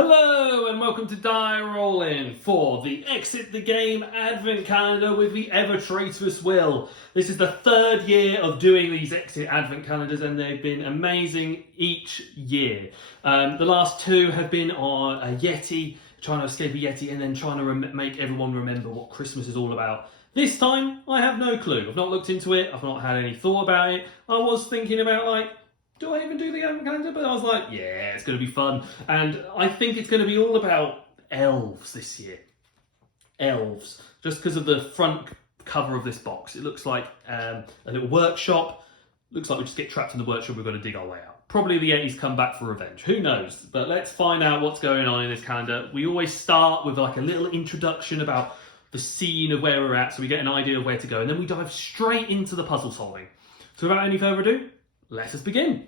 Hello and welcome to Die Rollin for the Exit the Game Advent Calendar with the ever traitorous Will. This is the third year of doing these Exit Advent Calendars and they've been amazing each year. The last two have been on a Yeti, trying to escape a Yeti and then trying to make everyone remember what Christmas is all about. This time, I have no clue. I've not looked into it, I've not had any thought about it. I was thinking about do I even do the Advent Calendar? But I was like, yeah, it's going to be fun. And I think it's going to be all about elves this year. Elves. Just because of the front cover of this box. It looks like a little workshop. Looks like we just get trapped in the workshop, we've got to dig our way out. Probably the Yetis come back for revenge. Who knows? But let's find out what's going on in this calendar. We always start with a little introduction about the scene of where we're at, so we get an idea of where to go. And then we dive straight into the puzzle solving. So without any further ado, let us begin.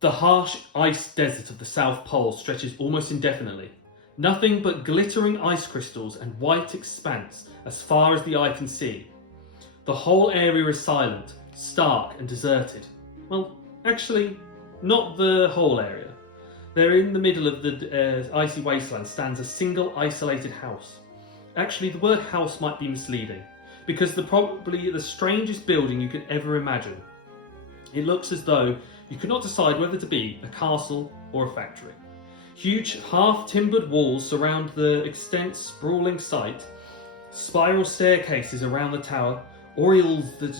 The harsh ice desert of the South Pole stretches almost indefinitely. Nothing but glittering ice crystals and white expanse as far as the eye can see. The whole area is silent, stark and deserted. Well, actually, not the whole area. There in the middle of the icy wasteland stands a single isolated house. Actually, the word house might be misleading, because probably the strangest building you could ever imagine. It looks as though you could not decide whether to be a castle or a factory. Huge half-timbered walls surround the extent sprawling site, spiral staircases around the tower, oriels that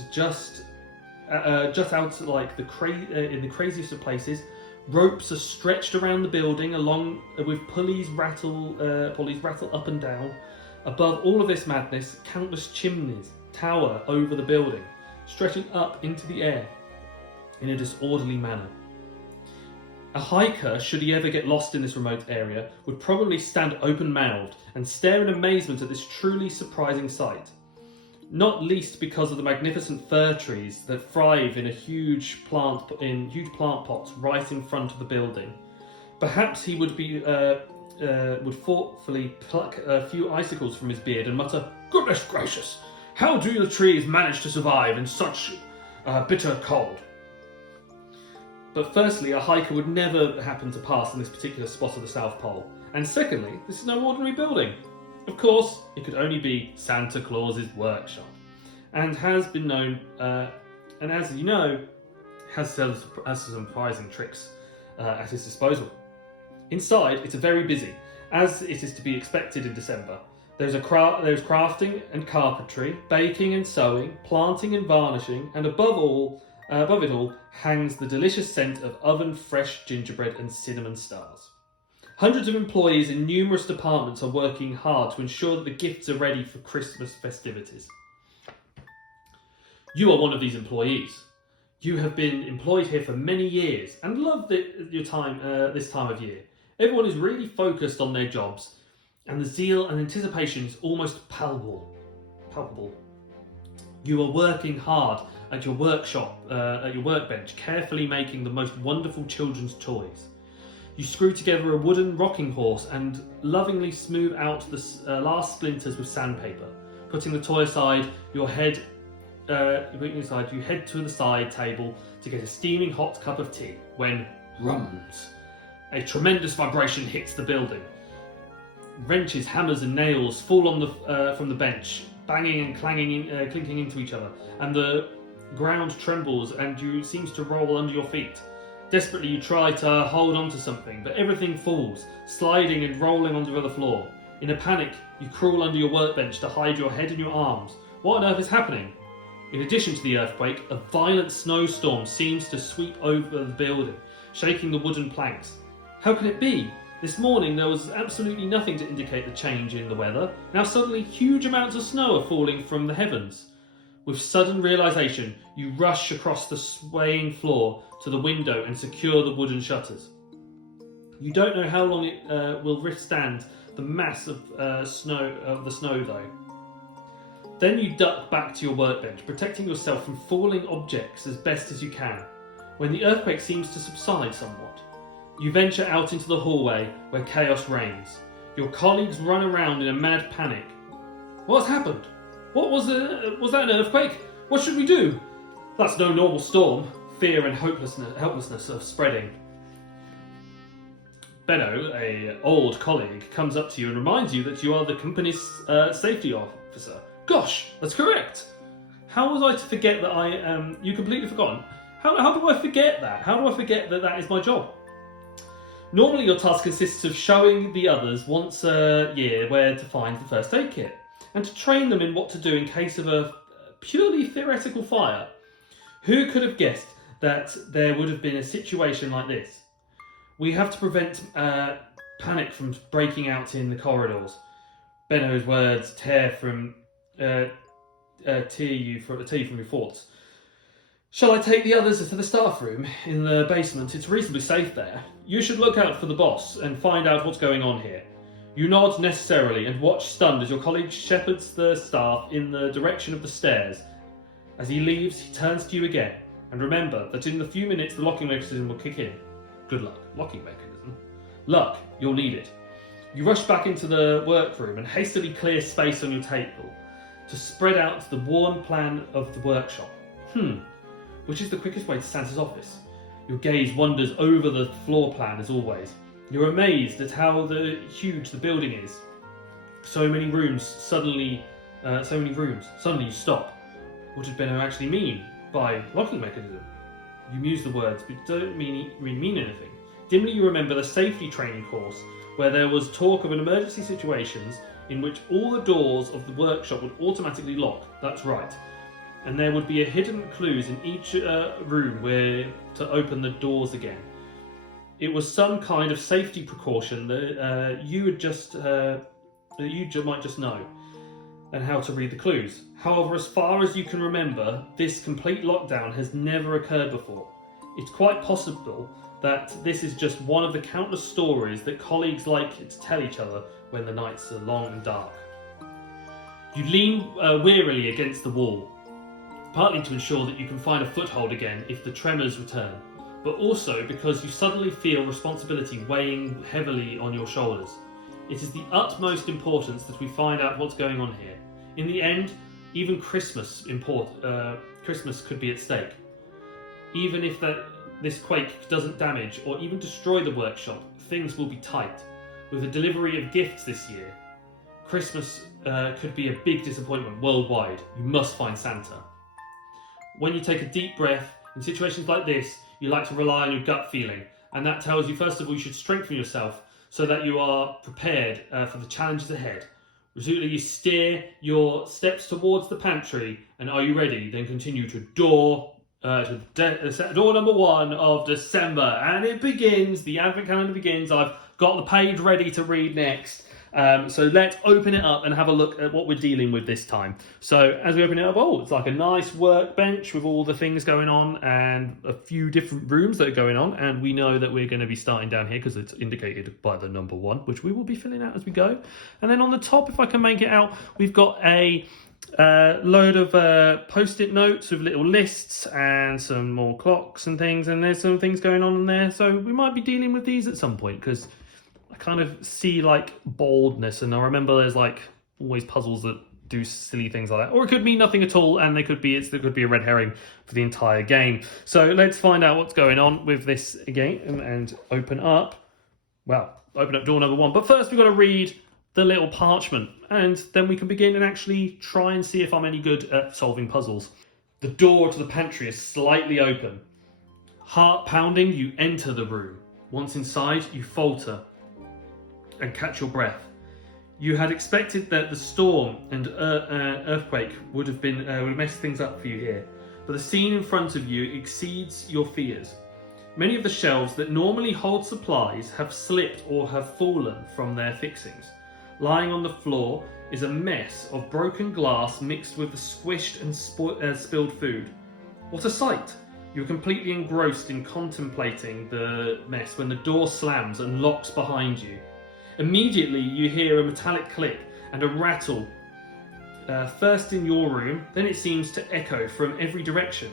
are just out in the craziest of places. Ropes are stretched around the building along with pulleys rattle up and down. Above all of this madness, countless chimneys tower over the building, stretching up into the air in a disorderly manner. A hiker, should he ever get lost in this remote area, would probably stand open-mouthed and stare in amazement at this truly surprising sight. Not least because of the magnificent fir trees that thrive in huge plant pots right in front of the building. Perhaps he would thoughtfully pluck a few icicles from his beard and mutter, "Goodness gracious, how do the trees manage to survive in such bitter cold?" But firstly, a hiker would never happen to pass in this particular spot of the South Pole. And secondly, this is no ordinary building. Of course, it could only be Santa Claus's workshop. And has been known, and as you know, has some surprising tricks at his disposal. Inside, it's very busy, as it is to be expected in December. There's crafting and carpentry, baking and sewing, planting and varnishing, and above it all hangs the delicious scent of oven-fresh gingerbread and cinnamon stars. Hundreds of employees in numerous departments are working hard to ensure that the gifts are ready for Christmas festivities. You are one of these employees. You have been employed here for many years and love your time this time of year. Everyone is really focused on their jobs, and the zeal and anticipation is almost palpable. You are working hard at your workshop, at your workbench, carefully making the most wonderful children's toys. You screw together a wooden rocking horse and lovingly smooth out the last splinters with sandpaper. Putting the toy aside, you head to the side table to get a steaming hot cup of tea, when rums. A tremendous vibration hits the building. Wrenches, hammers and nails fall on from the bench, banging and clinking into each other, and the ground trembles and seems to roll under your feet. Desperately you try to hold on to something, but everything falls, sliding and rolling onto the floor. In a panic, you crawl under your workbench to hide your head in your arms. What on earth is happening? In addition to the earthquake, a violent snowstorm seems to sweep over the building, shaking the wooden planks. How can it be? This morning there was absolutely nothing to indicate the change in the weather. Now suddenly huge amounts of snow are falling from the heavens. With sudden realization, you rush across the swaying floor to the window and secure the wooden shutters. You don't know how long it will withstand the mass of the snow though. Then you duck back to your workbench, protecting yourself from falling objects as best as you can. When the earthquake seems to subside somewhat, you venture out into the hallway where chaos reigns. Your colleagues run around in a mad panic. What's happened? Was that an earthquake? What should we do? That's no normal storm. Fear and helplessness are spreading. Benno, a old colleague, comes up to you and reminds you that you are the company's safety officer. Gosh, that's correct. How was I to forget that I am... You completely forgotten. How do I forget that? How do I forget that that is my job? Normally your task consists of showing the others once a year where to find the first aid kit, and to train them in what to do in case of a purely theoretical fire. Who could have guessed that there would have been a situation like this? We have to prevent panic from breaking out in the corridors. Benno's words tear from you from your thoughts. Shall I take the others to the staff room in the basement? It's reasonably safe there. You should look out for the boss and find out what's going on here. You nod necessarily and watch stunned as your colleague shepherds the staff in the direction of the stairs. As he leaves, he turns to you again. And remember that in a few minutes the locking mechanism will kick in. Good luck. Locking mechanism? Luck. You'll need it. You rush back into the workroom and hastily clear space on your table to spread out the worn plan of the workshop. Which is the quickest way to Santa's office? Your gaze wanders over the floor plan as always. You're amazed at how huge the building is. So many rooms. Suddenly you stop. What did Benno actually mean by locking mechanism? You muse the words, but don't really mean anything. Dimly you remember the safety training course, where there was talk of an emergency situations in which all the doors of the workshop would automatically lock. That's right. And there would be a hidden clues in each room where to open the doors again. It was some kind of safety precaution that you might just know, and how to read the clues. However, as far as you can remember, this complete lockdown has never occurred before. It's quite possible that this is just one of the countless stories that colleagues like to tell each other when the nights are long and dark. You lean wearily against the wall, partly to ensure that you can find a foothold again if the tremors return, but also because you suddenly feel responsibility weighing heavily on your shoulders. It is the utmost importance that we find out what's going on here. In the end, even Christmas could be at stake. Even if this quake doesn't damage or even destroy the workshop, things will be tight. With the delivery of gifts this year, Christmas could be a big disappointment worldwide. You must find Santa. When you take a deep breath, in situations like this, you like to rely on your gut feeling, and that tells you first of all you should strengthen yourself so that you are prepared for the challenges ahead. Resolutely you steer your steps towards the pantry, and are you ready? Then continue to door number 1 of December, and it begins. The Advent calendar begins. I've got the page ready to read next. So let's open it up and have a look at what we're dealing with this time. So as we open it up, it's like a nice workbench with all the things going on and a few different rooms that are going on. And we know that we're going to be starting down here because it's indicated by the number 1, which we will be filling out as we go. And then on the top, if I can make it out, we've got a load of post-it notes with little lists and some more clocks and things. And there's some things going on in there. So we might be dealing with these at some point because I kind of see like boldness, and I remember there's like always puzzles that do silly things like that, or it could mean nothing at all, and there could be a red herring for the entire game. So let's find out what's going on with this game and open up door number 1. But first we've got to read the little parchment, and then we can begin and actually try and see if I'm any good at solving puzzles. The door to the pantry is slightly open. Heart pounding, you enter the room. Once inside, you falter and catch your breath. You had expected that the storm and earthquake would have messed things up for you here, but the scene in front of you exceeds your fears. Many of the shelves that normally hold supplies have slipped or have fallen from their fixings. Lying on the floor is a mess of broken glass mixed with the squished and spilled food. What a sight! You're completely engrossed in contemplating the mess when the door slams and locks behind you. Immediately you hear a metallic click and a rattle, first in your room, then it seems to echo from every direction.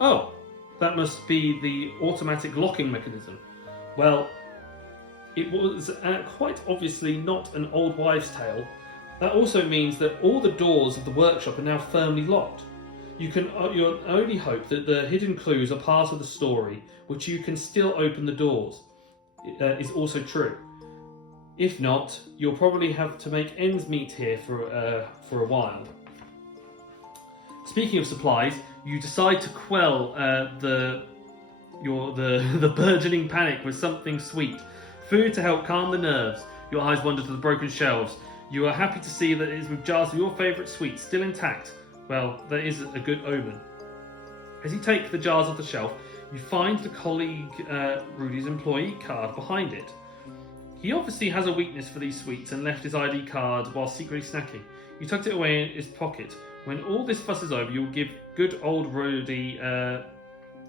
Oh, that must be the automatic locking mechanism. Well, it was quite obviously not an old wives' tale. That also means that all the doors of the workshop are now firmly locked. You can only hope that the hidden clues are part of the story, which you can still open the doors. is also true. If not, you'll probably have to make ends meet here for a while. Speaking of supplies, you decide to quell the burgeoning panic with something sweet. Food to help calm the nerves. Your eyes wander to the broken shelves. You are happy to see that it is with jars of your favourite sweets still intact. Well, that is a good omen. As you take the jars off the shelf, you find the colleague Rudy's employee card behind it. He obviously has a weakness for these sweets and left his ID card while secretly snacking. You tucked it away in his pocket. When all this fuss is over, you'll give good old Rudy,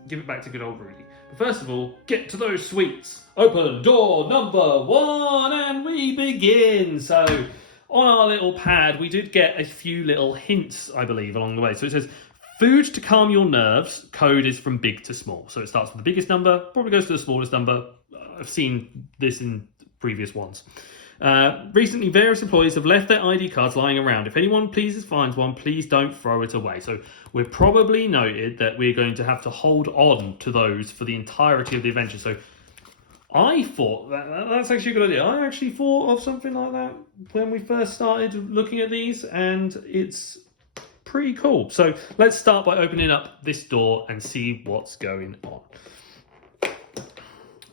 give it back to good old Rudy. But first of all, get to those sweets. Open door number 1 and we begin. So on our little pad, we did get a few little hints, I believe, along the way. So it says, food to calm your nerves. Code is from big to small. So it starts with the biggest number, probably goes to the smallest number. I've seen this in previous ones. Recently, various employees have left their ID cards lying around. If anyone finds one, please don't throw it away. So we've probably noted that we're going to have to hold on to those for the entirety of the adventure. So I thought that's actually a good idea. I actually thought of something like that when we first started looking at these, and it's pretty cool. So let's start by opening up this door and see what's going on.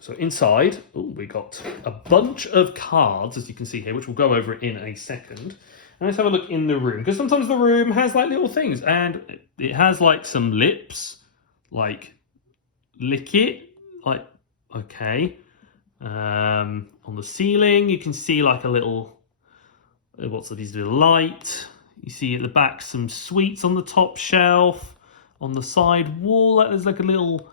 So inside, we got a bunch of cards, as you can see here, which we'll go over in a second. And let's have a look in the room, because sometimes the room has like little things, and it has like some lips, like lick it, like, okay. On the ceiling, you can see like a little, what's these little light. You see at the back some sweets on the top shelf. On the side wall, there's like a little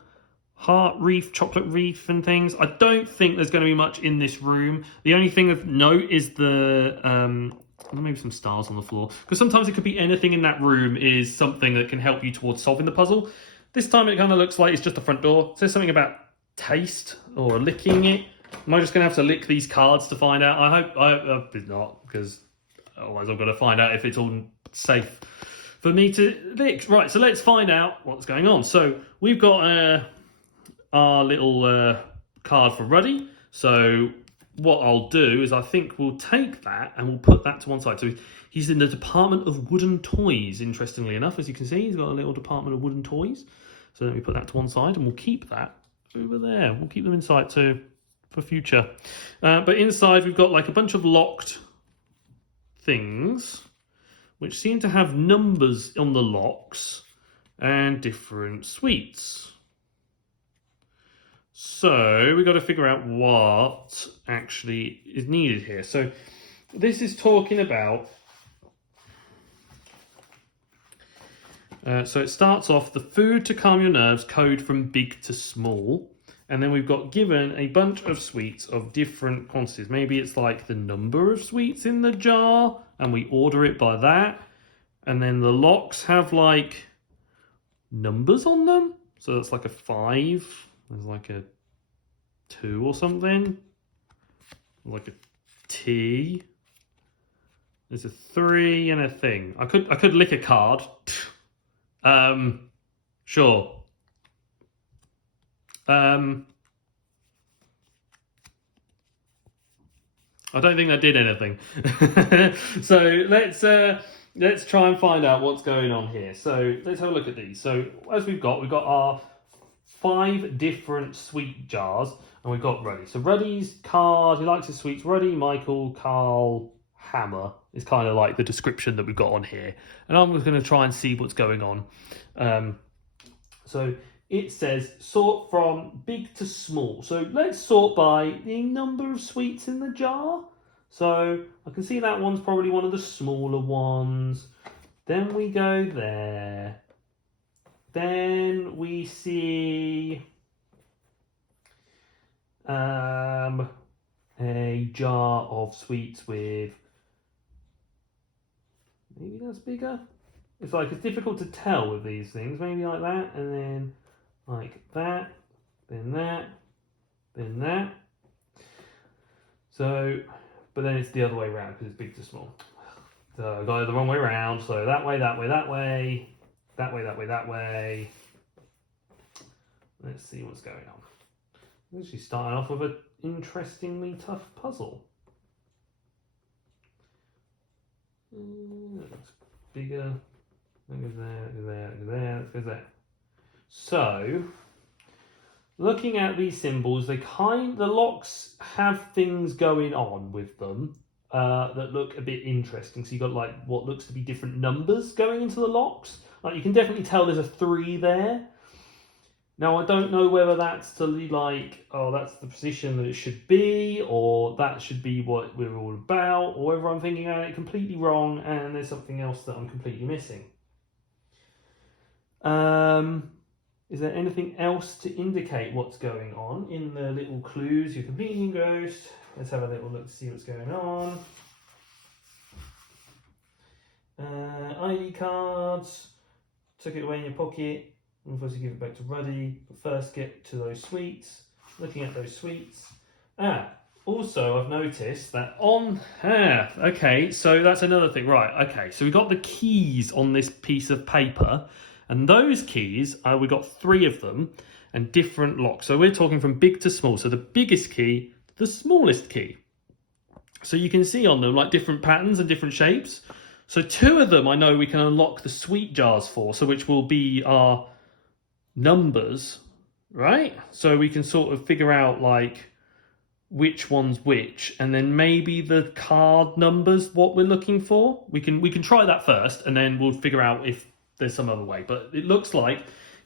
heart wreath, chocolate wreath and things. I don't think there's going to be much in this room. The only thing of note is the maybe some stars on the floor, because sometimes it could be anything in that room is something that can help you towards solving the puzzle. This time it kind of looks like it's just the front door. It says something about taste or licking it. Am I just going to have to lick these cards to find out? I hope it's not, because otherwise I'm going to find out if it's all safe for me to lick. Right, so let's find out what's going on. So we've got our little card for Ruddy. So what I'll do is I think we'll take that and we'll put that to one side. So he's in the department of wooden toys, interestingly enough. As you can see, he's got a little department of wooden toys. So let me put that to one side and we'll keep that over there. We'll keep them in sight too for future. But inside we've got like a bunch of locked things which seem to have numbers on the locks and different sweets. So we've got to figure out what actually is needed here. So this is talking about, so it starts off the food to calm your nerves, code from big to small. And then we've got given a bunch of sweets of different quantities. Maybe it's like the number of sweets in the jar and we order it by that. And then the locks have like numbers on them. So that's like a 5. There's like a 2 or something. Like a T. There's a 3 and a thing. I could lick a card. Sure. I don't think that did anything. So let's try and find out what's going on here. So let's have a look at these. So as we've got our 5 different sweet jars, and we've got Ruddy. So Ruddy's card, he likes his sweets. Ruddy, Michael, Carl, Hammer is kind of like the description that we've got on here. And I'm just going to try and see what's going on. So it says sort from big to small. So let's sort by the number of sweets in the jar. So I can see that one's probably one of the smaller ones. Then we go there. Then we see a jar of sweets with, maybe that's bigger. It's like it's difficult to tell with these things. Maybe like that, and then like that, then that, then that. So, but then it's the other way around because it's big to small. So I got it the wrong way around. So that way, that way, that way, that way, that way, that way. Let's see what's going on. Actually starting off with an interestingly tough puzzle. That looks bigger. That goes there, that goes there, that goes there, that goes there. So, looking at these symbols, the locks have things going on with them that look a bit interesting. So you've got like what looks to be different numbers going into the locks. Like you can definitely tell there's a 3 there. Now I don't know whether that's to like, oh, that's the position that it should be, or that should be what we're all about, or whether I'm thinking about it completely wrong and there's something else that I'm completely missing. Is there anything else to indicate what's going on in the little clues? You're completely engrossed. Let's have a little look to see what's going on. ID cards. Took it away in your pocket. And first you give it back to Ruddy. But first get to those sweets. Looking at those sweets. Also I've noticed that on... okay, so that's another thing. Right, okay. So we've got the keys on this piece of paper. And those keys, we got 3 of them and different locks. So we're talking from big to small. So the biggest key, the smallest key. So you can see on them like different patterns and different shapes. So 2 of them I know we can unlock the sweet jars for, so which will be our numbers, right? So we can sort of figure out like which one's which, and then maybe the card numbers what we're looking for. We can try that first, and then we'll figure out if there's some other way. But it looks like,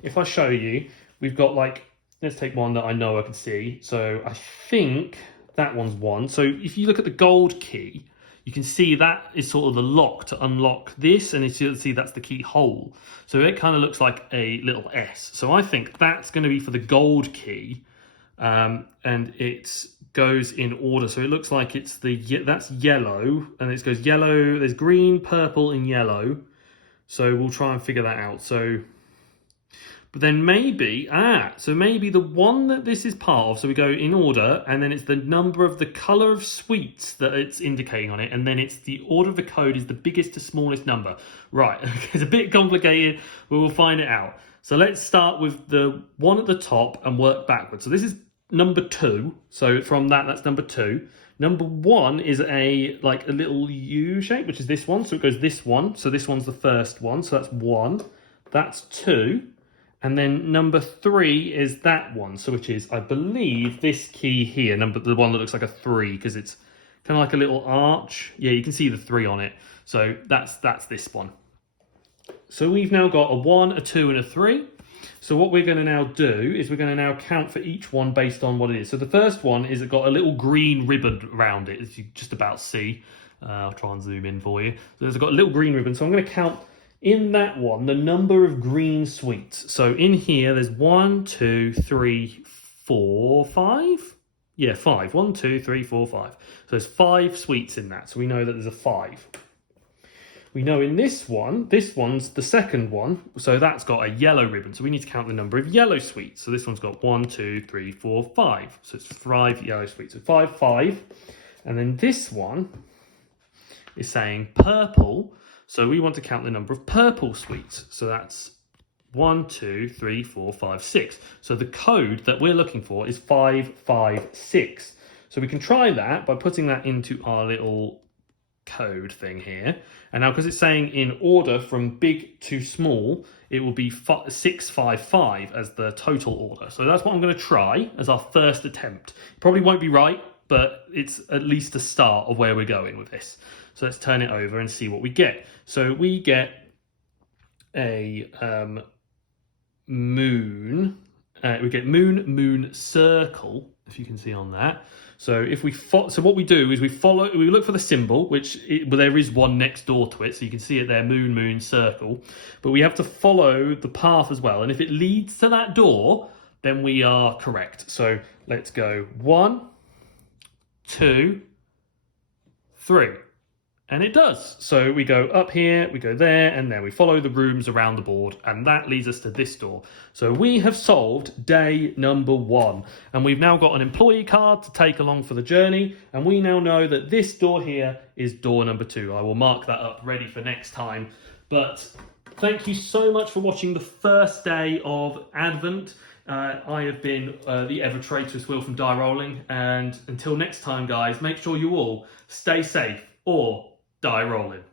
if I show you, we've got like, let's take one that I know I can see. So I think that one's 1. So if you look at the gold key, you can see that is sort of the lock to unlock this, and you see that's the keyhole. So it kind of looks like a little S. So I think that's going to be for the gold key, and it goes in order. So it looks like it's that's yellow, and it goes yellow. There's green, purple, and yellow. So we'll try and figure that out. So, but then maybe, so maybe the one that this is part of, so we go in order, and then it's the number of the colour of sweets that it's indicating on it, and then it's the order of the code is the biggest to smallest number. Right, it's a bit complicated, but we'll find it out. So let's start with the one at the top and work backwards. So this is number 2, so from that's number 2. Number 1 is a little U shape, which is this one. So it goes this one. So this one's the first one. So that's 1. That's 2. And then number 3 is that one. So which is, I believe, this key here. The one that looks like a 3, because it's kind of like a little arch. Yeah, you can see the 3 on it. So that's this one. So we've now got a 1, a 2, and a 3. So what we're going to now do is we're going to now count for each one based on what it is. So the first one is it got a little green ribbon around it, as you just about see. I'll try and zoom in for you. So it's got a little green ribbon. So I'm going to count in that one the number of green sweets. So in here there's 1, 2, 3, 4, 5. Yeah, 5. 1, 2, 3, 4, 5. So there's 5 sweets in that. So we know that there's a 5. We know in this one's the second one, so that's got a yellow ribbon. So we need to count the number of yellow sweets. So this one's got 1, 2, 3, 4, 5. So it's 5 yellow sweets. So 5, 5. And then this one is saying purple. So we want to count the number of purple sweets. So that's 1, 2, 3, 4, 5, 6. So the code that we're looking for is 5, 5, 6. So we can try that by putting that into our little code thing here. And now because it's saying in order from big to small, it will be 6, 5, 5 as the total order. So that's what I'm going to try as our first attempt. Probably won't be right, but it's at least a start of where we're going with this. So let's turn it over and see what we get. So we get a moon. We get moon, circle, if you can see on that. So if we so what we do is we look for the symbol, well, there is one next door to it, so you can see it there, moon, circle. But we have to follow the path as well. And if it leads to that door, then we are correct. So let's go 1, 2, 3. And it does. So we go up here, we go there, and then we follow the rooms around the board, and that leads us to this door. So we have solved day number 1, and we've now got an employee card to take along for the journey, and we now know that this door here is door number 2. I will mark that up ready for next time. But thank you so much for watching the first day of Advent. I have been the ever traitorous Will from Die Rolling, and until next time, guys, make sure you all stay safe or die rolling.